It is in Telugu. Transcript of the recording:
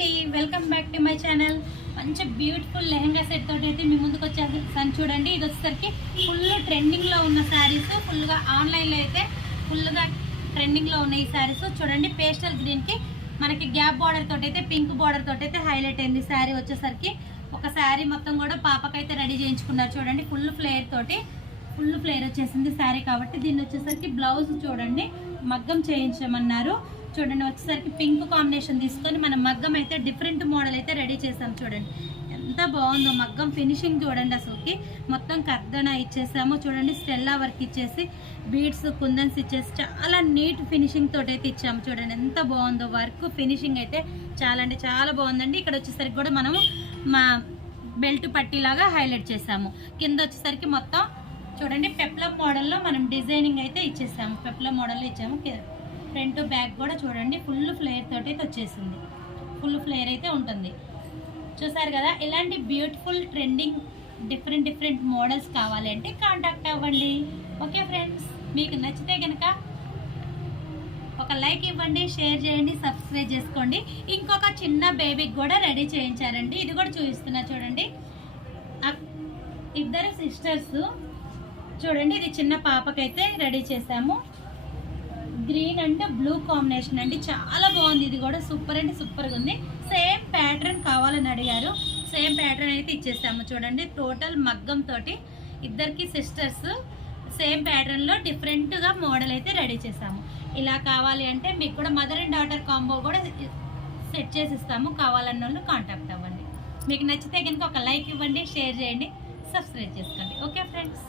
అండి, welcome back to my channel. మంచి బ్యూటిఫుల్ లెహంగా సెట్ తోటి అయితే మీ ముందుకు వచ్చేసాను. చూడండి, ఇది వచ్చేసరికి ఫుల్ ట్రెండింగ్లో ఉన్న శారీస్, ఫుల్గా ఆన్లైన్లో అయితే ఫుల్గా ట్రెండింగ్లో ఉన్న ఈ శారీస్ చూడండి. పేస్టల్ గ్రీన్కి మనకి గ్యాప్ బార్డర్ తోటి అయితే పింక్ బార్డర్ తోటి అయితే హైలైట్ అయింది. శారీ వచ్చేసరికి ఒక శారీ మొత్తం కూడా పాపకైతే రెడీ చేయించుకున్నారు. చూడండి, ఫుల్ ఫ్లేర్ తోటి ఫుల్ ఫ్లేర్ వచ్చేసింది శారీ. కాబట్టి దీన్ని వచ్చేసరికి బ్లౌజ్ చూడండి మగ్గం చేయించమన్నారు. చూడండి, వచ్చేసరికి పింక్ కాంబినేషన్ తీసుకొని మనం మగ్గం అయితే డిఫరెంట్ మోడల్ అయితే రెడీ చేసాం. చూడండి ఎంత బాగుందో మగ్గం ఫినిషింగ్ చూడండి. అసలుకి మొత్తం కర్దన ఇచ్చేసాము. చూడండి, స్టెల్లా వర్క్ ఇచ్చేసి బీడ్స్ కుందన్స్ ఇచ్చేసి చాలా నీట్ ఫినిషింగ్ తోటి అయితే ఇచ్చాము. చూడండి ఎంత బాగుందో వర్క్ ఫినిషింగ్ అయితే చాలా అంటే చాలా బాగుందండి. ఇక్కడ వచ్చేసరికి కూడా మనము మా బెల్ట్ పట్టీలాగా హైలైట్ చేసాము. కింద వచ్చేసరికి మొత్తం చూడండి పెప్లం మోడల్లో మనం డిజైనింగ్ అయితే ఇచ్చేసాము. పెప్లం మోడల్లో ఇచ్చాము. ఫ్రంట్ బ్యాక్ కూడా చూడండి ఫుల్ ఫ్లేర్ తోటి అయితే వచ్చేసింది. ఫుల్ ఫ్లేర్ అయితే ఉంటుంది. చూసారు కదా, ఇలాంటి బ్యూటిఫుల్ ట్రెండింగ్ డిఫరెంట్ మోడల్స్ కావాలి అంటే కాంటాక్ట్ అవ్వండి. ఓకే ఫ్రెండ్స్, మీకు నచ్చితే కనుక ఒక లైక్ ఇవ్వండి, షేర్ చేయండి, సబ్స్క్రైబ్ చేసుకోండి. ఇంకొక చిన్న బేబీకి కూడా రెడీ చేయించారండి. ఇది కూడా చూపిస్తున్నా చూడండి. ఇద్దరు సిస్టర్స్ చూడండి, ఇది చిన్న పాపకైతే రెడీ చేసాము. గ్రీన్ అండ్ బ్లూ కాంబినేషన్ అండి, చాలా బాగుంది. ఇది కూడా సూపర్ అంటే సూపర్గా ఉంది. సేమ్ ప్యాటర్న్ కావాలని అడిగారు, సేమ్ ప్యాటర్న్ అయితే ఇచ్చేసాము. చూడండి, టోటల్ మగ్గం తోటి ఇద్దరికి సిస్టర్స్ సేమ్ ప్యాటర్న్లో డిఫరెంట్గా మోడల్ అయితే రెడీ చేసాము. ఇలా కావాలి అంటే మీకు కూడా మదర్ అండ్ డాటర్ కాంబో కూడా సెట్ చేసి ఇస్తాము. కావాలన్న వాళ్ళు కాంటాక్ట్ అవ్వండి. మీకు నచ్చితే కనుక ఒక లైక్ ఇవ్వండి, షేర్ చేయండి, సబ్స్క్రైబ్ చేసుకోండి. Okay friends.